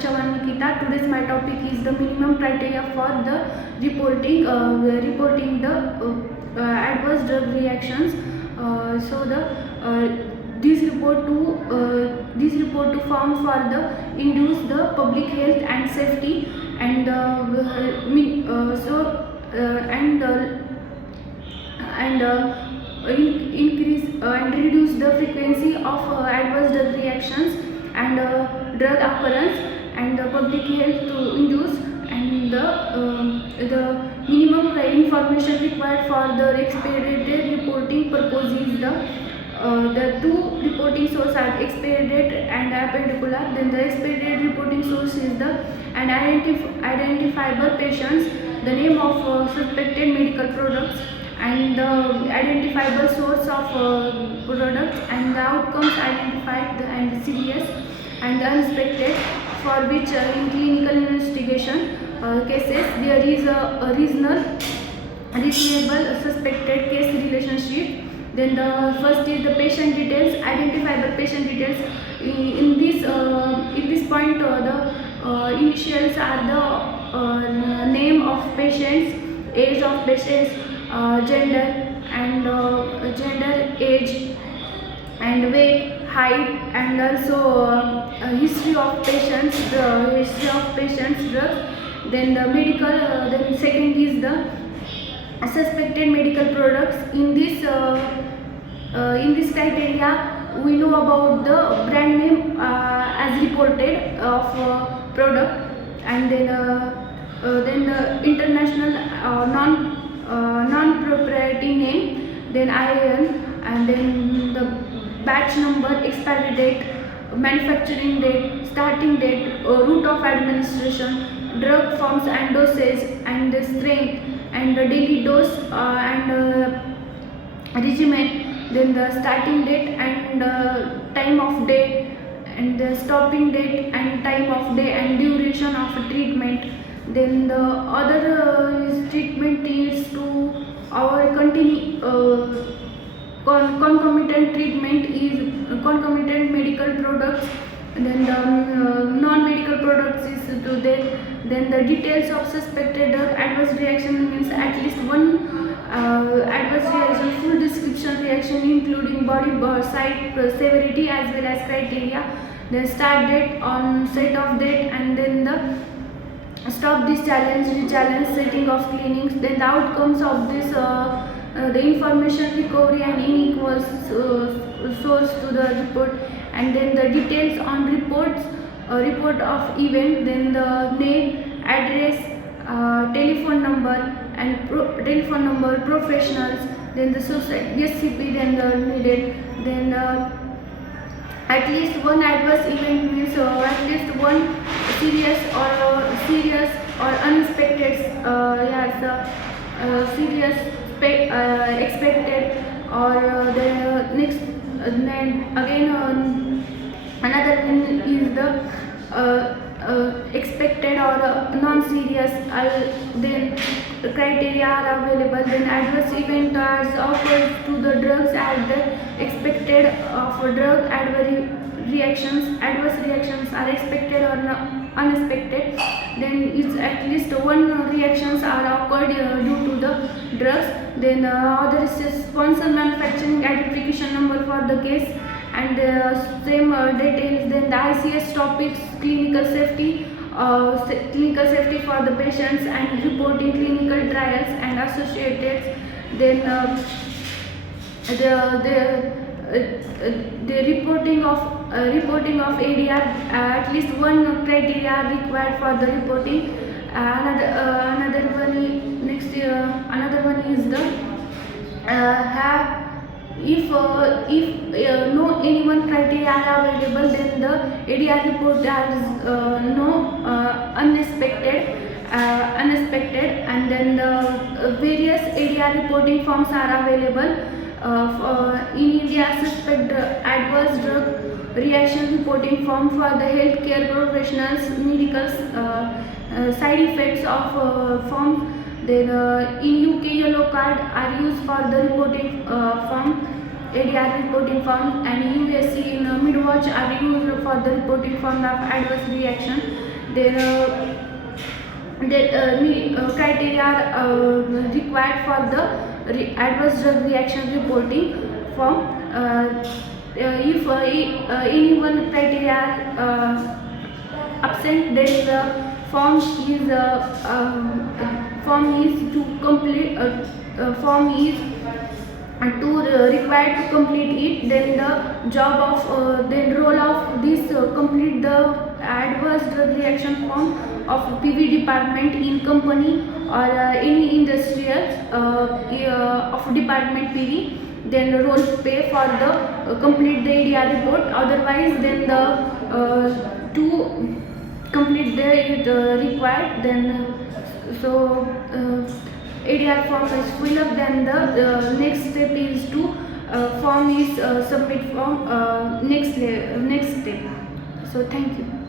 Chavan Nikita. Today's my topic is the minimum criteria for the reporting the adverse drug reactions. So the this report to form for the induce the public health and safety and increase and reduce the frequency of adverse drug reactions and drug occurrence and the public health to induce and the minimum information required for the expedited reporting purpose is the two reporting sources are expedited and appendicular. Then the expedited reporting source is the and identifiable patients, the name of suspected medical products and the identifiable source of products and the outcomes identified and serious and unexpected for which in clinical investigation cases there is a reasonable suspected case relationship. Then the first is the patient details, identifiable patient details. In this point the initials are the name of patients, age of patients, gender, age and weight, height, and also history of patients, drugs. Then the medical, then second is the suspected medical products. In this criteria we know about the brand name as reported of product, and then the international non-proprietary name, then IAN, and then the batch number, expiry date, manufacturing date, starting date, route of administration, drug forms and dosage, and the strength, and the daily dose and regimen. Then the starting date and time of day, and the stopping date and time of day and duration of treatment. Then the other treatment is to our concomitant treatment is concomitant medical products. Then the non-medical products is to then the details of suspected adverse reaction means at least one adverse reaction, full description reaction including body site severity as well as criteria, then start date, onset of date, and then the stop this challenge, re-challenge, setting of clinics. Then the outcomes of this the information recovery and unequal source to the report, and then the details on report of event, then the name, address, telephone number and telephone number, professionals, then the society SCP, then the needed, then at least one adverse event means at least one serious or unexpected serious expected, or the next then again another one is the expected or non-serious. Then the criteria are available. Then adverse event are occurred to the drugs at the expected of drug adverse reactions are expected or unexpected. Then it's at least one reactions are occurred due to the drugs. Then other is sponsor manufacturing identification number for the case, and same details. Then the ICS topics, clinical safety for the patients and reporting clinical trials and associated. Then the reporting of ADR, at least one criteria required for the reporting. Another one is the if no any one criteria are available, then the ADR report has no unexpected, and then the various ADR reporting forms are available. In India, suspect adverse drug reaction reporting form for the healthcare professionals, medicals, side effects of form. Then in UK, yellow card are used for the reporting form, ADR reporting form, and in USC in Midwatch are used for the reporting form of adverse reaction. then criteria are required for the adverse drug reaction reporting form. If any one criteria absent, then the form is to complete form is to required to complete it. Then the job of then role of this complete the adverse drug reaction form of PV department in company or any industrial of department PV. Then the role pay for the complete the ADR report. Otherwise, then the to complete the required, then ADR form is fill up. Then the next step is to form is submit form next step. So thank you.